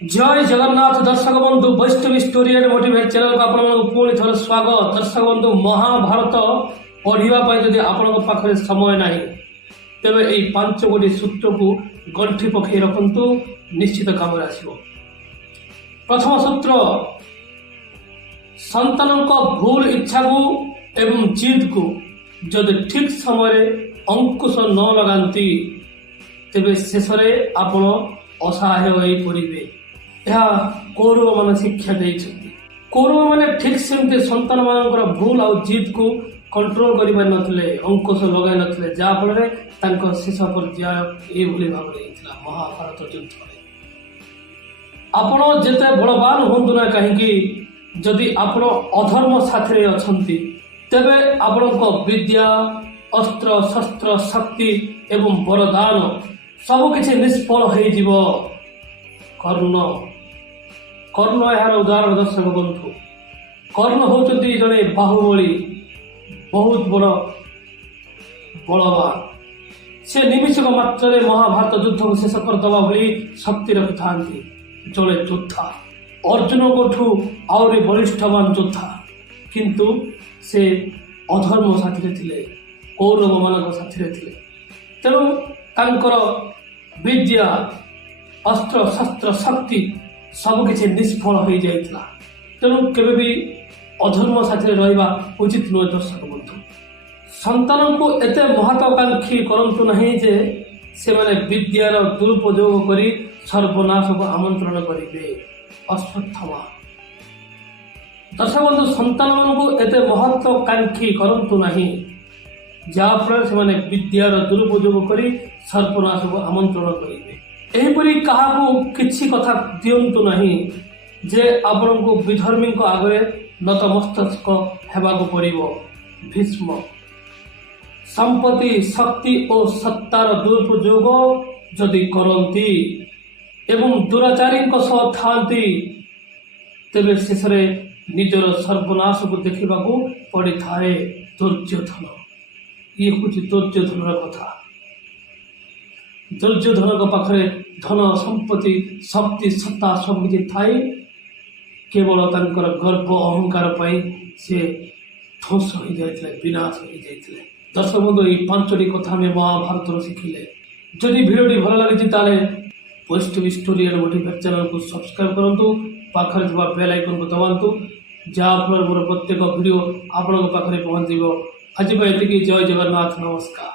जय जगन्नाथ दर्शक बंधु Vaishnavi story and motivate channel को आप पुणी थर स्वागत। दर्शक बंधु महाभारत पढ़ाई जदि आपण पाखे समय ना तेरे यही 5 गोटी सूत्र को गंठी पकई रखु निश्चित काम आसो। प्रथम सूत्र संतान भूल इच्छा को एवं जिद को जदि ठीक समय अंकुश न लगाती तेरे शेष में आपण असहाय हो पड़े। यह कौरव मान शिक्षा देते। कौरव मैंने ठीक सेमती संतान मान भूल आ जिद को कंट्रोल कर अंकुश लगे नथिले जहाँफल शेष पर्याय ये भाव महाभारत युद्ध। आपण जिते बलवान हूँ ना कहीं जदि आपण अधर्म साथी अच्छी तेबे आपण विद्या अस्त्र शस्त्र शक्ति एवं वरदान सबकि निष्फल हो। कर्ण यार उदाहरण दर्शक बंधु। कर्ण होती जड़े बाहुबली बहुत बड़ बलवान। से निमिषक मात्र महाभारत युद्ध को शेष करदे भली शक्ति रखि था जड़े योद्धा। अर्जुन को आहरी बलिष्ठवान योद्धा किंतु से अधर्म साथी थे कौरव मान साथी थे। तेणु तांकर विद्या अस्त्र शस्त्र शक्ति सबकि निष्फल हो जाता। तेणु केवे भी अधर्म साथी रहा उचित नुहे। दर्शक बंधु संतान को एत महत्वाकांक्षी करंतु नहीं जे से माने विद्यार दुरुपयोग करी सर्वनाश को आमंत्रण करेंगे। अश्वत्थामा दर्शक बंधु संतान को एत महत्वाकांक्षी करंतु नहीं जहाँफल से विद्यार दुरुपयोग करी सर्वनाश को आमंत्रण करेंगे। एहीपरि काहाकू किछि कथा दियंतु नहीं जे आपण को विधर्मी आगे नतमस्तक हेबाकू पड़िबो। भीष्म संपत्ति शक्ति और सत्तार दुरुपयोग जदि करती एवं दुराचारी सह थांती तेबे शेष निजर सर्वनाश को देखा पड़ी थाए दुर्योधन। ये हूँ दुर्योधन कथा। दुर्योधन पाखे धन संपत्ति शक्ति सत्ता सबकि थाई केवल तांकर गर्व अहंकार से ध्वंस हो जाते विनाश हो जाते। दर्शक बंधु ये 5टी कथा में महाभारत शिखिले। जदि भिडियोटी भल लगी Vaishnavi story and motivate channel को सब्सक्राइब करूँ पाखे बेल आइकन को दबातु जहाँफल मोर प्रत्येक भिडियो आपण पाखे पहुँच। आज ये जय जगन्नाथ नमस्कार।